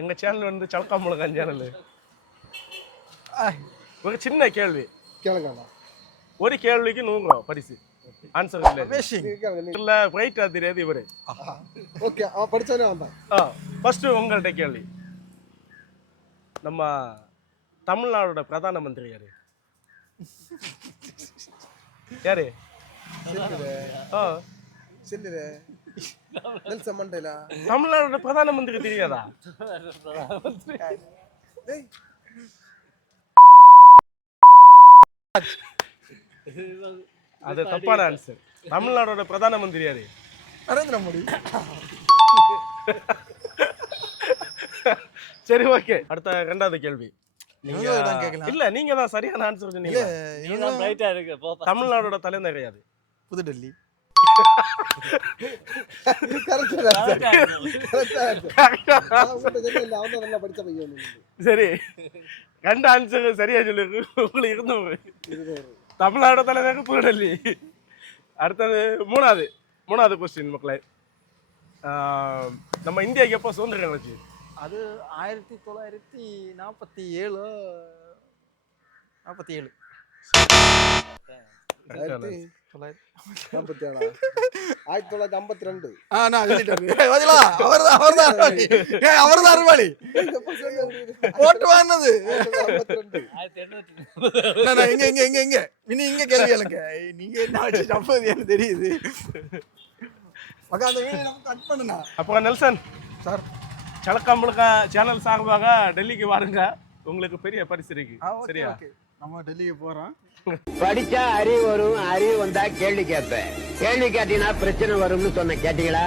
எங்க சேனல் வந்து சலக்காமுழக்கான் சேனல். ஒரு சின்ன கேள்வி கேளுங்க. ஒரு கேள்விக்கு 100 ரூபா பரிசு. ஆன்சர் இல்ல ரைட்டா தெரியாது இவரு. ஓகே அவன் படிச்சானே வந்தான். ஃபர்ஸ்ட் உங்கள்ட்ட கேள்வி. நம்ம தமிழ்நாடோட பிரதான மந்திரி யாரு? யாரு? Nelson Mandela. தமிழ்நாடோட பிரதான மந்திரி தெரியாதா? அது தப்பான ஆன்சர். தமிழ்நாடோட பிரதான மந்திரி யாரு? நரேந்திர மோடி. சரி ஓகே, அடுத்த ரெண்டாவது கேள்வி. இல்ல நீங்க தான் சரியான ஆன்சர் சொன்னீங்க. தமிழ்நாடோட தலைநகர் யாரு? புதுடெல்லி. சரி, ரெண்டு ஆன்சர் சரியா சொல்லிருக்கு. உங்களுக்கு இருந்த தமிழ்நாடு தலைநகர் புதுடெல்லி. அடுத்தது மூணாவது கொஸ்டின் மக்களே. நம்ம இந்தியாவுக்கு எப்போ சுதந்திரம் கிடைச்சு? அது 1947. 1952. தெரியுது. அப்புறம் நெல்சன் சார், சலக்காமுழக்கா சேனல் சார்பாக டெல்லிக்கு வாருங்க, உங்களுக்கு பெரிய பரிசு இருக்கு. சரியா? நம்ம டெல்லிக்கு போறோம். படிச்சா அறிவு வரும், அறிவு வந்தா கேள்வி கேட்பேன். கேள்வி கேட்டீங்கன்னா பிரச்சனை வரும்னு சொன்ன கேட்டீங்களா?